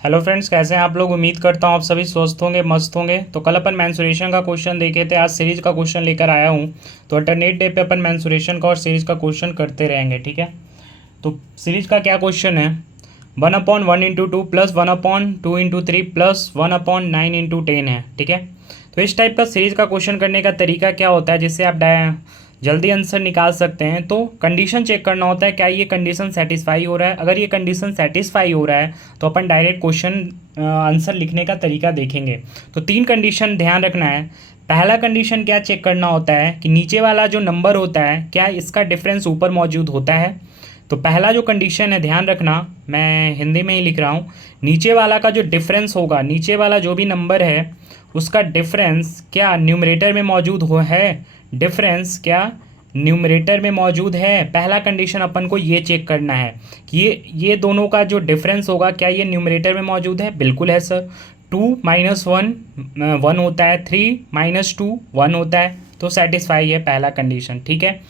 Hello friends, कैसे हैं आप लोग। उम्मीद करता हूँ आप सभी स्वस्थ होंगे, मस्त होंगे। तो कल अपन मेंसुरेशन का क्वेश्चन देखे थे, आज सीरीज का क्वेश्चन लेकर आया हूँ। तो अल्टरनेट डे पे अपन मेंसुरेशन का और सीरीज का क्वेश्चन करते रहेंगे, ठीक है। तो सीरीज का क्या क्वेश्चन है, 1/1 × 2 प्लस 1/2 × 3 प्लस 1/9 × 10 है, ठीक है। तो इस टाइप का सीरीज का क्वेश्चन करने का तरीका क्या होता है, जिससे आप जल्दी आंसर निकाल सकते हैं। तो कंडीशन चेक करना होता है, क्या ये कंडीशन सेटिस्फाई हो रहा है। अगर ये कंडीशन सेटिस्फाई हो रहा है तो अपन डायरेक्ट क्वेश्चन आंसर लिखने का तरीका देखेंगे। तो 3 कंडीशन ध्यान रखना है। पहला कंडीशन क्या चेक करना होता है कि नीचे वाला जो नंबर होता है क्या इसका डिफरेंस ऊपर मौजूद होता है। तो पहला जो कंडीशन है, ध्यान रखना, मैं हिंदी में ही लिख रहा हूँ। नीचे वाला का जो डिफरेंस होगा, नीचे वाला जो भी नंबर है उसका डिफरेंस क्या न्यूमरेटर में मौजूद हो है, डिफरेंस क्या न्यूमरेटर में मौजूद है। पहला कंडीशन अपन को ये चेक करना है कि ये दोनों का जो डिफरेंस होगा क्या ये न्यूमरेटर में मौजूद है। बिल्कुल है सर। 2 - 1 1 होता है, 3 - 2 1 होता है, तो सेटिस्फाई है पहला कंडीशन, ठीक है।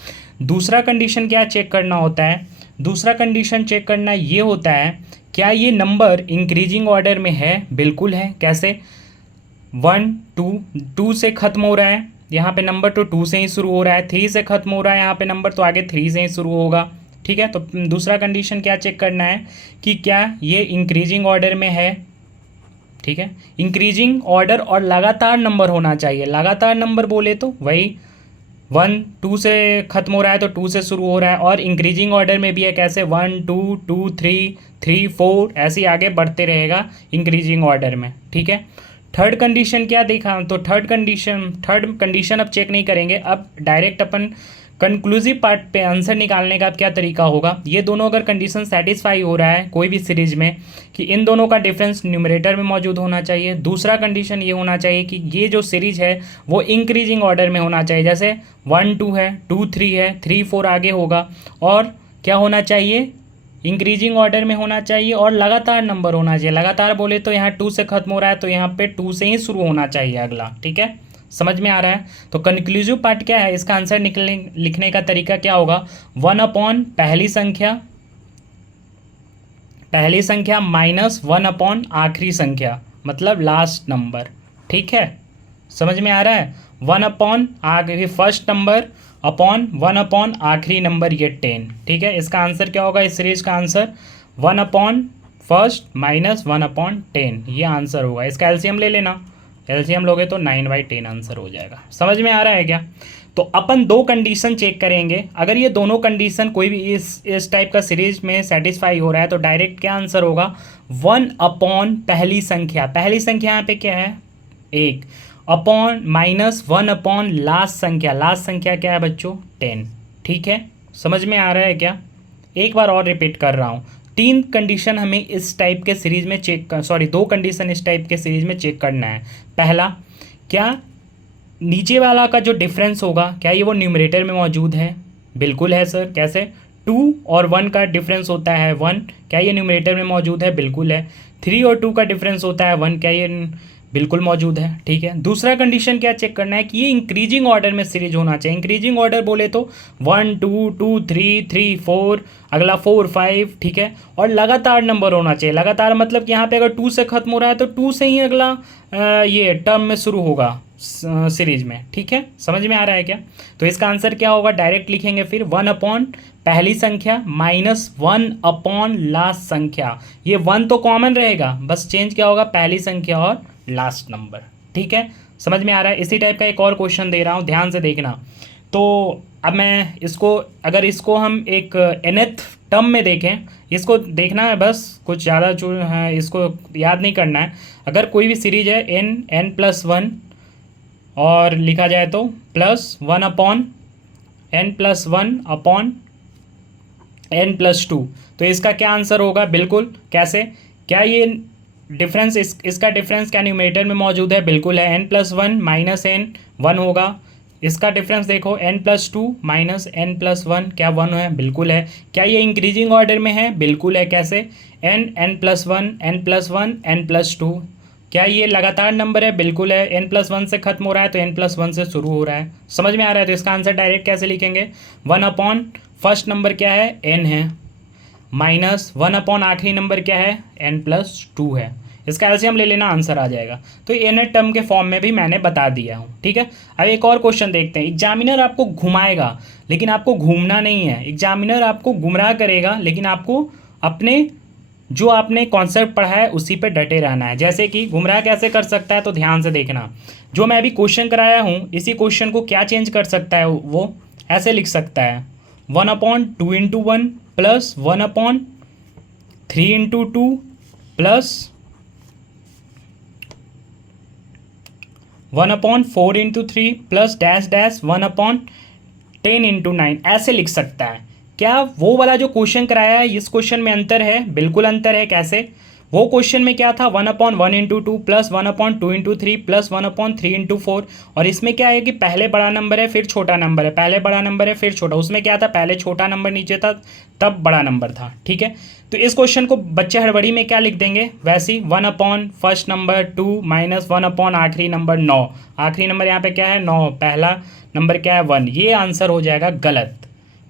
दूसरा कंडीशन क्या चेक करना होता है, दूसरा कंडीशन चेक करना ये होता है क्या ये नंबर इंक्रीजिंग ऑर्डर में है। बिल्कुल है। कैसे, 1 2 2 से ख़त्म हो रहा है, यहाँ पे नंबर तो 2 से ही शुरू हो रहा है। 3 से ख़त्म हो रहा है यहाँ पे नंबर, तो आगे 3 से ही शुरू होगा, ठीक है। तो दूसरा कंडीशन क्या चेक करना है कि क्या ये इंक्रीजिंग ऑर्डर में है, ठीक है। इंक्रीजिंग ऑर्डर और लगातार नंबर होना चाहिए। लगातार नंबर बोले तो वही 1 2 से ख़त्म हो रहा है तो 2 से शुरू हो रहा है, और इंक्रीजिंग ऑर्डर में भी है, कैसे 1 2 2 3 3 4 ऐसे ही आगे बढ़ते रहेगा इंक्रीजिंग ऑर्डर में, ठीक है। थर्ड कंडीशन क्या देखा, तो थर्ड कंडीशन अब चेक नहीं करेंगे, अब डायरेक्ट अपन कंक्लूसिव पार्ट पे आंसर निकालने का क्या तरीका होगा। ये दोनों अगर कंडीशन सेटिस्फाई हो रहा है कोई भी सीरीज में कि इन दोनों का डिफरेंस न्यूमरेटर में मौजूद होना चाहिए। दूसरा कंडीशन ये होना चाहिए कि ये जो सीरीज है वो इंक्रीजिंग ऑर्डर में होना चाहिए, जैसे 1 2 है, 2 3 है, 3 4 आगे होगा, और क्या होना चाहिए, इंक्रीजिंग ऑर्डर में होना चाहिए, और लगातार नंबर होना चाहिए। लगातार बोले तो यहाँ 2 से खत्म हो रहा है तो यहाँ पे 2 से ही शुरू होना चाहिए अगला, ठीक है। समझ में आ रहा है। तो कंक्लूसिव पार्ट क्या है, इसका आंसर लिखने का तरीका क्या होगा, 1/ पहली संख्या माइनस 1/ आखिरी संख्या, मतलब लास्ट नंबर, ठीक है। समझ में आ रहा है। 1/ आगे फर्स्ट नंबर अपॉन 1/ आखिरी नंबर, ये 10, ठीक है। इसका आंसर क्या होगा, इस सीरीज का आंसर 1/ फर्स्ट माइनस 1/10, ये आंसर होगा। इसका एलसीएम ले लेना, एलसीएम लोगे तो 9/10 आंसर हो जाएगा। समझ में आ रहा है क्या। तो अपन 2 कंडीशन चेक करेंगे, अगर ये दोनों कंडीशन कोई भी इस टाइप का सीरीज में सेटिस्फाई हो रहा है तो डायरेक्ट क्या आंसर होगा, 1/ पहली संख्या, पहली संख्या यहाँ पे क्या है 1, अपॉन माइनस 1/ लास्ट संख्या, लास्ट संख्या क्या है बच्चों 10, ठीक है। समझ में आ रहा है क्या। एक बार और रिपीट कर रहा हूँ, 3 कंडीशन हमें इस टाइप के सीरीज में सॉरी 2 कंडीशन इस टाइप के सीरीज में चेक करना है। पहला, क्या नीचे वाला का जो डिफरेंस होगा क्या ये वो न्यूमरेटर में मौजूद है। बिल्कुल है सर। कैसे, 2 और 1 का डिफरेंस होता है 1, क्या ये न्यूमरेटर में मौजूद है। बिल्कुल है। 3 और 2 का डिफरेंस होता है 1, क्या ये बिल्कुल मौजूद है, ठीक है। दूसरा कंडीशन क्या चेक करना है कि ये इंक्रीजिंग ऑर्डर में सीरीज होना चाहिए। इंक्रीजिंग ऑर्डर बोले तो 1 2 2 3 3 4, अगला 4 5, ठीक है। और लगातार नंबर होना चाहिए। लगातार मतलब कि यहाँ पे अगर 2 से खत्म हो रहा है तो 2 से ही अगला ये टर्म में शुरू होगा सीरीज में, ठीक है। समझ में आ रहा है क्या। तो इसका आंसर क्या होगा, डायरेक्ट लिखेंगे फिर 1/ पहली संख्या माइनस 1/ लास्ट संख्या। ये 1 तो कॉमन रहेगा, बस चेंज क्या होगा, पहली संख्या और लास्ट नंबर, ठीक है। समझ में आ रहा है। इसी टाइप का एक और क्वेश्चन दे रहा हूँ, ध्यान से देखना। तो अब मैं इसको, अगर इसको हम एक nth टर्म में देखें, इसको देखना है बस, कुछ ज़्यादा जो है इसको याद नहीं करना है। अगर कोई भी सीरीज है n+1 और लिखा जाए तो +1/n+1 अपॉन n+2, तो इसका क्या आंसर होगा। बिल्कुल। कैसे, क्या ये डिफरेंस इसका डिफरेंस क्या न्यूमरेटर में मौजूद है। बिल्कुल है। n+1 माइनस n 1 होगा। इसका डिफरेंस देखो, n+2 माइनस n+1 क्या 1 है। बिल्कुल है। क्या ये इंक्रीजिंग ऑर्डर में है। बिल्कुल है। कैसे, n+1 n+1 n+2, क्या ये लगातार नंबर है। बिल्कुल है। n+1 से खत्म हो रहा है तो n+1 से शुरू हो रहा है। समझ में आ रहा है। तो इसका आंसर डायरेक्ट कैसे लिखेंगे, 1/ फर्स्ट नंबर क्या है n है, माइनस 1 अपॉन आखिरी नंबर क्या है, n+2 है। इसका एलसीएम ले लेना, आंसर आ जाएगा। तो ये n टर्म के फॉर्म में भी मैंने बता दिया हूँ, ठीक है। अब एक और क्वेश्चन देखते हैं। एग्जामिनर आपको घुमाएगा लेकिन आपको घूमना नहीं है। एग्जामिनर आपको गुमराह करेगा लेकिन आपको अपने जो आपने कॉन्सेप्ट पढ़ा है उसी पे डटे रहना है। जैसे कि गुमराह कैसे कर सकता है, तो ध्यान से देखना। जो मैं अभी क्वेश्चन कराया हूँ इसी क्वेश्चन को क्या चेंज कर सकता है, वो ऐसे लिख सकता है 1/2 × 1 plus 1/3 × 2 plus 1/4 × 3 plus dash dash 1/10 × 9 ऐसे लिख सकता है। क्या वो वाला जो क्वेश्चन कराया है इस क्वेश्चन में अंतर है? बिल्कुल अंतर है। कैसे? वो क्वेश्चन में क्या था 1/1 × 2 प्लस 1/2 × 3 प्लस 1/3 × 4, और इसमें क्या है कि पहले बड़ा नंबर है फिर छोटा नंबर है, पहले बड़ा नंबर है फिर छोटा। उसमें क्या था, पहले छोटा नंबर नीचे था तब बड़ा नंबर था, ठीक है। तो इस क्वेश्चन को बच्चे हड़बड़ी में क्या लिख देंगे, वैसे ही 1/ फर्स्ट नंबर 2 माइनस 1/ आखिरी नंबर 9। आखिरी नंबर यहाँ पे क्या है 9, पहला नंबर क्या है 1। ये आंसर हो जाएगा गलत।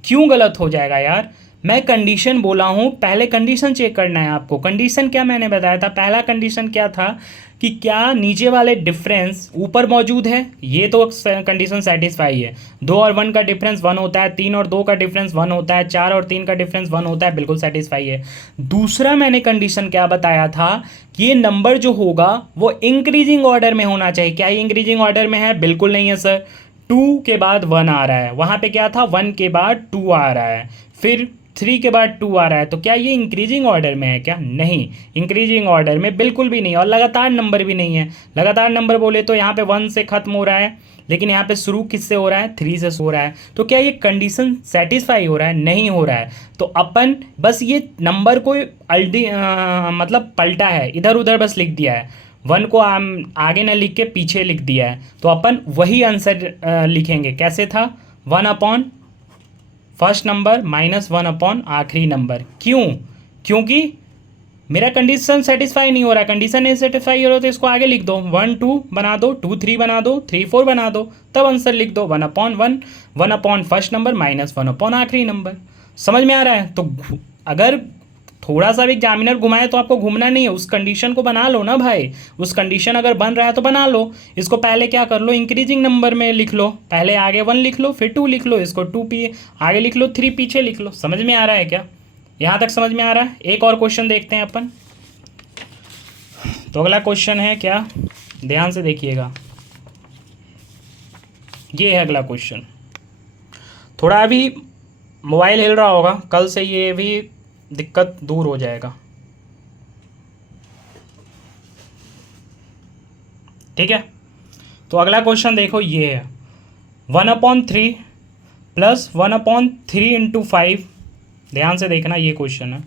क्यों गलत हो जाएगा यार? मैं कंडीशन बोला हूँ, पहले कंडीशन चेक करना है आपको। कंडीशन क्या मैंने बताया था, पहला कंडीशन क्या था कि क्या नीचे वाले डिफरेंस ऊपर मौजूद है, ये तो कंडीशन सेटिस्फाई है। 2 और 1 का डिफरेंस 1 होता है, 3 और 2 का डिफरेंस 1 होता है, 4 और 3 का डिफरेंस 1 होता है, बिल्कुल सेटिस्फाई है। दूसरा मैंने कंडीशन क्या बताया था कि ये नंबर जो होगा वो इंक्रीजिंग ऑर्डर में होना चाहिए। क्या ये इंक्रीजिंग ऑर्डर में है? बिल्कुल नहीं है सर। 2 के बाद 1 आ रहा है, वहाँ पे क्या था 1 के बाद 2 आ रहा है, फिर 3 के बाद 2 आ रहा है। तो क्या ये इंक्रीजिंग ऑर्डर में है? क्या नहीं, इंक्रीजिंग ऑर्डर में बिल्कुल भी नहीं, और लगातार नंबर भी नहीं है। लगातार नंबर बोले तो यहाँ पे 1 से ख़त्म हो रहा है, लेकिन यहाँ पे शुरू किससे हो रहा है, 3 से हो रहा है। तो क्या ये कंडीशन सेटिस्फाई हो रहा है? नहीं हो रहा है। तो अपन बस ये नंबर को मतलब पलटा है, इधर उधर बस लिख दिया है। 1 को आगे न लिख के पीछे लिख दिया है, तो अपन वही आंसर लिखेंगे। कैसे था, 1/ फर्स्ट नंबर माइनस 1/ आखिरी नंबर। क्यों? क्योंकि मेरा कंडीशन सेटिस्फाई नहीं हो रहा है। कंडीशन नहीं सेटिस्फाई हो रहा तो इसको आगे लिख दो, 1 2 बना दो, 2 3 बना दो, 3 4 बना दो, तब आंसर लिख दो 1/1, 1/ फर्स्ट नंबर माइनस 1/ आखिरी नंबर। समझ में आ रहा है? तो अगर थोड़ा सा भी एग्जामिनर घुमाए तो आपको घूमना नहीं है, उस कंडीशन को बना लो ना भाई। उस कंडीशन अगर बन रहा है तो बना लो। इसको पहले क्या कर लो, इंक्रीजिंग नंबर में लिख लो। पहले आगे 1 लिख लो, फिर 2 लिख लो, इसको 2 आगे लिख लो, 3 पीछे लिख लो। समझ में आ रहा है क्या? यहाँ तक समझ में आ रहा है? एक और क्वेश्चन देखते हैं अपन। तो अगला क्वेश्चन है क्या, ध्यान से देखिएगा। ये है अगला क्वेश्चन। थोड़ा अभी मोबाइल हिल रहा होगा, कल से ये भी दिक्कत दूर हो जाएगा, ठीक है। तो अगला क्वेश्चन देखो, ये है 1/3 प्लस 1/3 × 5। ध्यान से देखना, ये क्वेश्चन है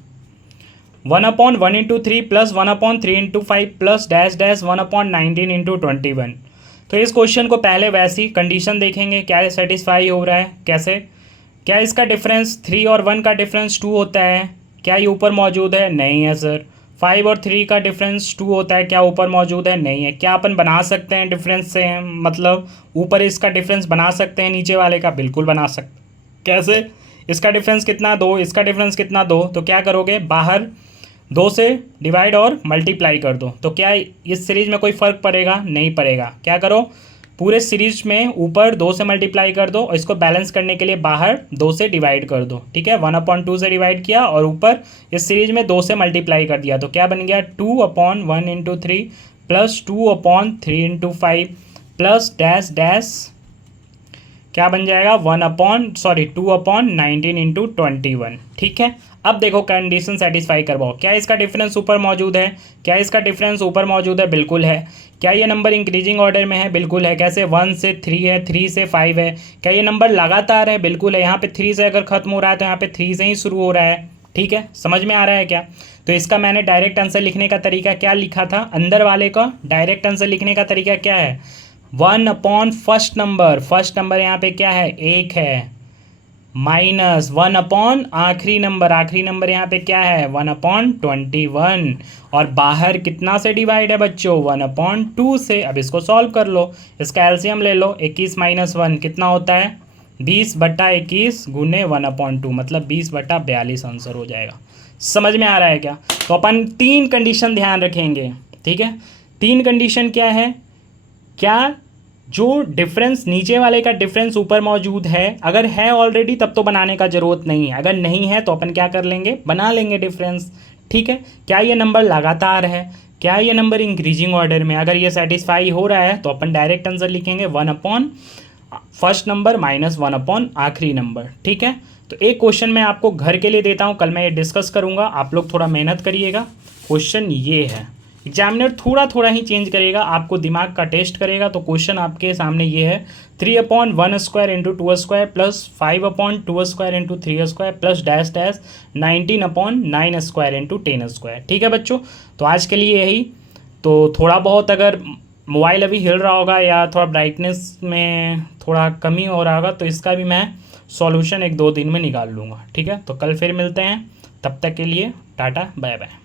1/1 × 3 प्लस 1/3 × 5 प्लस डैश डैश 1/19 × 21। तो इस क्वेश्चन को पहले वैसी कंडीशन देखेंगे, क्या सेटिस्फाई हो रहा है, कैसे। क्या इसका डिफरेंस 3 और 1 का डिफरेंस 2 होता है? क्या ये ऊपर मौजूद है? नहीं है सर। 5 और 3 का डिफरेंस 2 होता है, क्या ऊपर मौजूद है? नहीं है। क्या अपन बना सकते हैं डिफरेंस से, मतलब ऊपर इसका डिफरेंस बना सकते हैं नीचे वाले का? बिल्कुल बना सकते। कैसे? इसका डिफरेंस कितना 2, इसका डिफरेंस कितना 2, तो क्या करोगे, बाहर 2 से डिवाइड और मल्टीप्लाई कर दो। तो क्या इस सीरीज में कोई फ़र्क पड़ेगा? नहीं पड़ेगा। क्या करो, पूरे सीरीज में ऊपर 2 से मल्टीप्लाई कर दो और इसको बैलेंस करने के लिए बाहर 2 से डिवाइड कर दो, ठीक है। 1/2 से डिवाइड किया और ऊपर इस सीरीज में 2 से मल्टीप्लाई कर दिया, तो क्या बन गया 2/1 × 3 प्लस 2/3 × 5 प्लस डैश डैश, क्या बन जाएगा 2/19 × 21, ठीक है। अब देखो कंडीशन सेटिस्फाई करवाओ। क्या इसका डिफरेंस ऊपर मौजूद है? क्या इसका डिफरेंस ऊपर मौजूद है? बिल्कुल है। क्या ये नंबर इंक्रीजिंग ऑर्डर में है? बिल्कुल है। कैसे? 1 से 3 है, 3 से 5 है। क्या ये नंबर लगातार है? बिल्कुल है। यहाँ पे 3 से अगर खत्म हो रहा है तो यहाँ पे 3 से ही शुरू हो रहा है, ठीक है। समझ में आ रहा है क्या? तो इसका मैंने डायरेक्ट आंसर लिखने का तरीका क्या लिखा था, अंदर वाले का डायरेक्ट आंसर लिखने का तरीका क्या है, 1/ फर्स्ट नंबर। फर्स्ट नंबर यहाँ पे क्या है, 1 है, माइनस 1/ आखिरी नंबर। आखिरी नंबर यहाँ पे क्या है 1/21, और बाहर कितना से डिवाइड है बच्चों, 1/2 से। अब इसको सॉल्व कर लो, इसका एलसीएम ले लो। 21 - 1 कितना होता है, 20/21 गुने 1/2, मतलब 20/42 आंसर हो जाएगा। समझ में आ रहा है क्या? तो अपन 3 कंडीशन ध्यान रखेंगे, ठीक है। 3 कंडीशन क्या है? क्या जो डिफरेंस नीचे वाले का डिफरेंस ऊपर मौजूद है, अगर है ऑलरेडी तब तो बनाने का ज़रूरत नहीं है, अगर नहीं है तो अपन क्या कर लेंगे, बना लेंगे डिफरेंस, ठीक है। क्या ये नंबर लगातार है, क्या ये नंबर इंक्रीजिंग ऑर्डर में, अगर ये सेटिस्फाई हो रहा है तो अपन डायरेक्ट आंसर लिखेंगे 1 upon first number minus 1 upon आखिरी नंबर, ठीक है। तो एक क्वेश्चन मैं आपको घर के लिए देता हूँ, कल मैं ये डिस्कस करूँगा, आप लोग थोड़ा मेहनत करिएगा। क्वेश्चन ये है, एग्जामिनर थोड़ा थोड़ा ही चेंज करेगा, आपको दिमाग का टेस्ट करेगा। तो क्वेश्चन आपके सामने ये है, 3 upon 1 square into 2 square plus 5 upon 2 square into 3 square plus dash dash 19 upon 9 square into 10 square, ठीक है बच्चों। तो आज के लिए यही। तो थोड़ा बहुत अगर मोबाइल अभी हिल रहा होगा या थोड़ा ब्राइटनेस में थोड़ा कमी हो रहा होगा तो इसका भी मैं सॉल्यूशन 1-2 दिन में निकाल लूँगा, ठीक है। तो कल फिर मिलते हैं, तब तक के लिए टाटा बाय बाय।